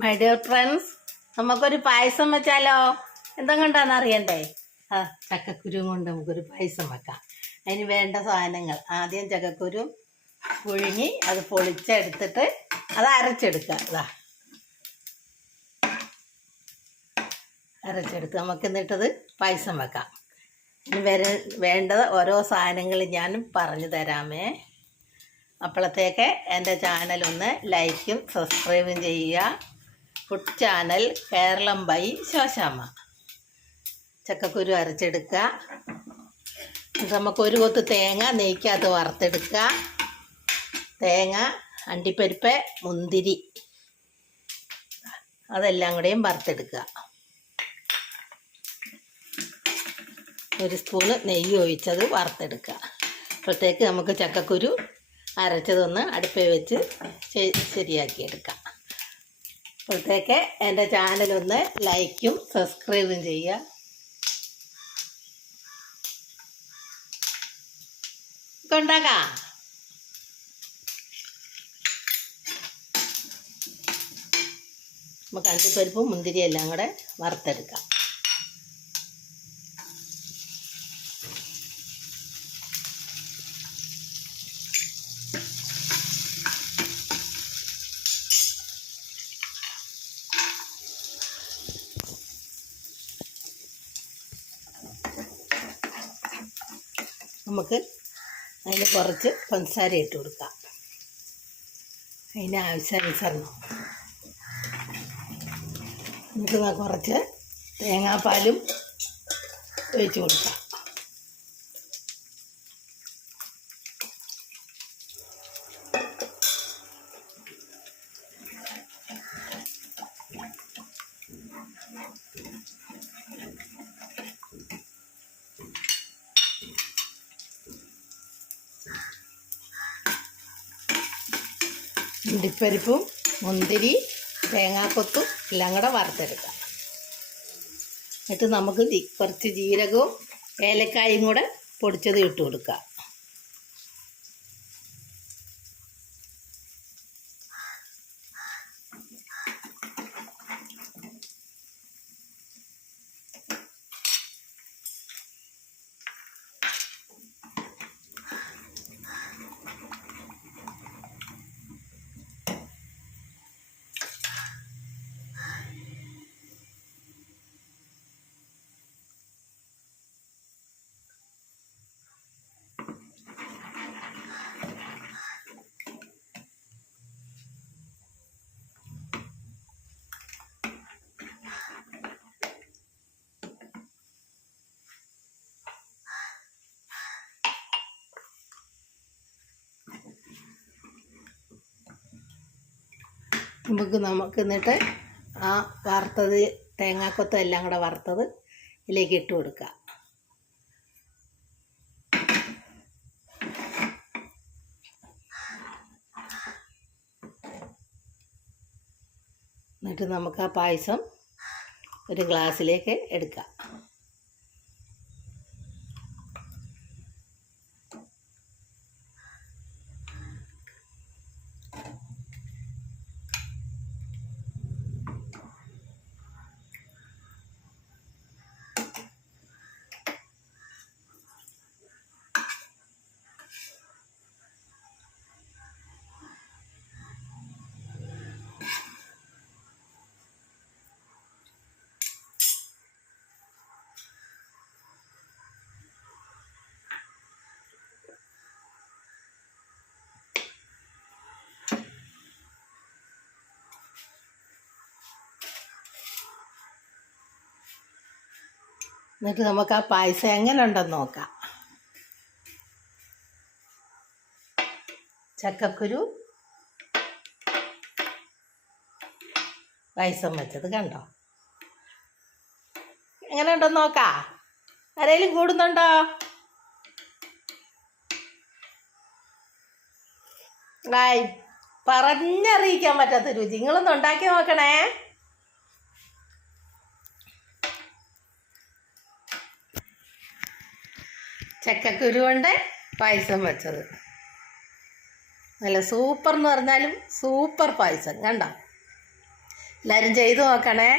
My dear friends, നമുക്കൊരു പായസം വെച്ചാലോ? എന്തെങ്കിണ്ടാന്ന് അറിയണ്ടേ? ചക്കക്കുരു കൊണ്ട് നമുക്കൊരു പായസം വെക്കാം. അതിന് വേണ്ട സാധനങ്ങൾ: ആദ്യം ചക്കക്കുരു പുഴുങ്ങി അത് പൊളിച്ചെടുത്തിട്ട് അത് അരച്ചെടുക്കുക. അരച്ചെടുത്ത് നമുക്ക് എന്നിട്ടത് പായസം വെക്കാം. ഇനി വേണ്ടത് ഓരോ സാധനങ്ങൾ ഞാൻ പറഞ്ഞു തരാമേ. അപ്പോഴത്തേക്ക് എൻ്റെ ചാനലൊന്ന് ലൈക്കും സബ്സ്ക്രൈബും ചെയ്യുക. Food channel Kerala by Soshamma. ചക്കക്കുരു അരച്ചെടുക്കുക. നമുക്കൊരു കൊത്ത് തേങ്ങ നെയ്ക്കകത്ത് വറുത്തെടുക്കുക. തേങ്ങ, അണ്ടിപ്പരിപ്പ്, മുന്തിരി അതെല്ലാം കൂടെയും വറുത്തെടുക്കുക. ഒരു സ്പൂണ് നെയ്യ് ഒഴിച്ചത് വറുത്തെടുക്കുക. അപ്പോഴത്തേക്ക് നമുക്ക് ചക്കക്കുരു അരച്ചതൊന്ന് അടുപ്പിൽ വെച്ച് ശരിയാക്കിയെടുക്കാം. അപ്പോഴത്തേക്ക് എൻ്റെ ചാനലൊന്ന് ലൈക്കും സബ്സ്ക്രൈബും ചെയ്യുക. ഉണ്ടാക്കാം. നമുക്ക് അണ്ടിപ്പരിപ്പും മുന്തിരി എല്ലാം കൂടെ വറുത്തെടുക്കാം. നമുക്ക് അതിന് കുറച്ച് പഞ്ചസാര ഇട്ട് കൊടുക്കാം. അതിന് ആവശ്യാനുസരണം നമുക്ക് കുറച്ച് തേങ്ങാപ്പാലും ഒഴിച്ച് കൊടുക്കാം. അണ്ടിപ്പരിപ്പും മുന്തിരി തേങ്ങാക്കൊത്തും എല്ലാം കൂടെ വറുത്തെടുക്കാം. എന്നിട്ട് നമുക്ക് കുറച്ച് ജീരകവും ഏലക്കായും കൂടെ പൊടിച്ചത് ഇട്ട് കൊടുക്കാം. നമുക്ക് എന്നിട്ട് ആ വറുത്തത് തേങ്ങാക്കൊത്തം എല്ലാം കൂടെ വറുത്തത് ഇതിലേക്ക് ഇട്ട് കൊടുക്കുക. എന്നിട്ട് നമുക്ക് ആ പായസം ഒരു ഗ്ലാസ്സിലേക്ക് എടുക്കാം. എന്നിട്ട് നമുക്ക് ആ പായസം എങ്ങനെ ഉണ്ടെന്ന് നോക്കാം. ചക്കക്കുരു പായസം വെച്ചത് കണ്ടോ? എങ്ങനെ ഉണ്ടെന്ന് നോക്കാം. ആരെങ്കിലും കൂടുന്നുണ്ടോ? പറഞ്ഞറിയിക്കാൻ പറ്റാത്ത രുചി. നിങ്ങളൊന്ന് ഉണ്ടാക്കി നോക്കണേ. ചക്കക്കുരു കൊണ്ട് പായസം വെച്ചത് നല്ല സൂപ്പർ എന്ന് പറഞ്ഞാലും സൂപ്പർ പായസം കണ്ടോ? എല്ലാവരും ചെയ്തു നോക്കണേ.